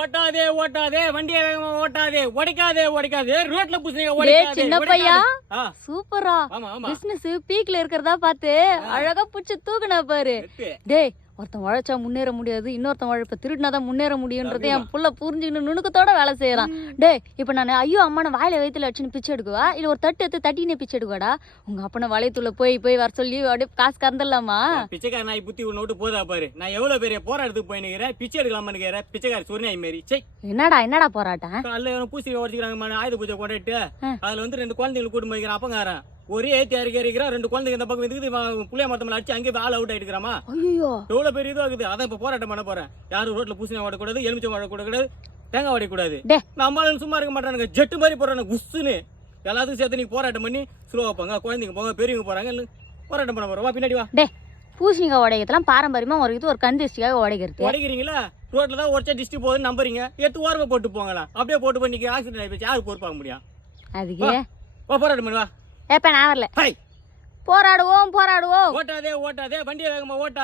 ஓட்டாதே ஓட்டாதே வண்டியை வேகமா ஓட்டாதே உடைக்காதே ரோட்ல புடிச்சீங்க சின்ன பையா சூப்பரா ஆமா ஆமா பிசினஸ் பீக்ல இருக்கிறதா பார்த்து அழகா புடிச்சு தூக்குனா பாரு. டேய் ஒருத்தன் உழைச்சா முன்னேற முடியாது, இன்னொருத்தன் உழைப்ப திருடினாதான் முன்னேற முடியும்ன்றதை என் புள்ள புரிஞ்சுக்கணும் நுணுக்கத்தோட வேலை செய்யறான். டேய் இப்ப நான் ஐயோ அம்மா வாயில வயிற்றுல வச்சுன்னு பிச்சை எடுக்குவா இல்ல ஒரு தட்டு எடுத்து தட்டினே பிச்சை எடுக்குவாடா? உங்க அப்பனை வளையத்துல போய் வர சொல்லி அப்படியே காசு கறந்துடலாமா? பிச்சைக்கார நாய் புத்தி ஒண்ணு விட்டு போதா பாரு. நான் எவ்வளவு பெரிய போராட்டத்துக்கு போய் நிக்கிறேன், பிச்சை எடுக்கலாமான்னு பிச்சைக்கார சொரிநாய் மாரி. என்னடா போராட்டம்? அல்ல பூசி உடச்சிக்கிறாங்க, ஆயுத பூஜை கொண்டாட்டு அதுல வந்து 2 குழந்தைங்களை கூட்டு போய்க்கிறான் அப்பங்காரன். ஒரே ஏத்தி அறிக்கிறா 2 குழந்தைங்க இந்த பக்கம் இருக்குது, புளிய மரத்தமிழ் அடிச்சு அங்கே ஆள் அவுட் ஆயிட்டுக்கிறாமா. எவ்வளவு பெரிய இதுவாக இருக்குது. அதான் இப்ப போராட்டம் பண்ண போறேன். யாரும் ரோட்ல பூசணி ஓடக்கூடாது, எலுமிச்சம் ஓடக்கூடாது, தேங்காய் ஓடக்கூடாது. நம்மளால சும்மா இருக்க மாட்டானுங்க, ஜெட்டு மாதிரி போறானுங்க குஸ்ஸுன்னு. எல்லாத்துக்கும் சேர்த்து நீங்க போராட்டம் பண்ணி ஸ்லோ வைப்பாங்க. குழந்தைங்க போங்க, பெரியவங்க போறாங்க, போராட்டம் பண்ண போறோம். பின்னாடி வா. பூசணிக்காய் உடைக்கிறதுலாம் பாரம்பரியமா ஒரு இது ஒரு கந்திஷ்டிக்காக உடைக்கிறீங்களா? ரோட்ல தான் உடச்சா டிஸ்டி போகுது நம்புறீங்க, எடுத்து ஓரமா போட்டு போங்களா. அப்படியே போட்டு பண்ணி ஆக்சிடென்ட் ஆகி போச்சு, யாரு பொறுப்பாக முடியும்? அதுக்கு போராட்டம் பண்ணுவா. எப்ப நான் வரல. போராடுவோம் ஓட்டாதே வண்டியை வேகமா ஓட்டாதே.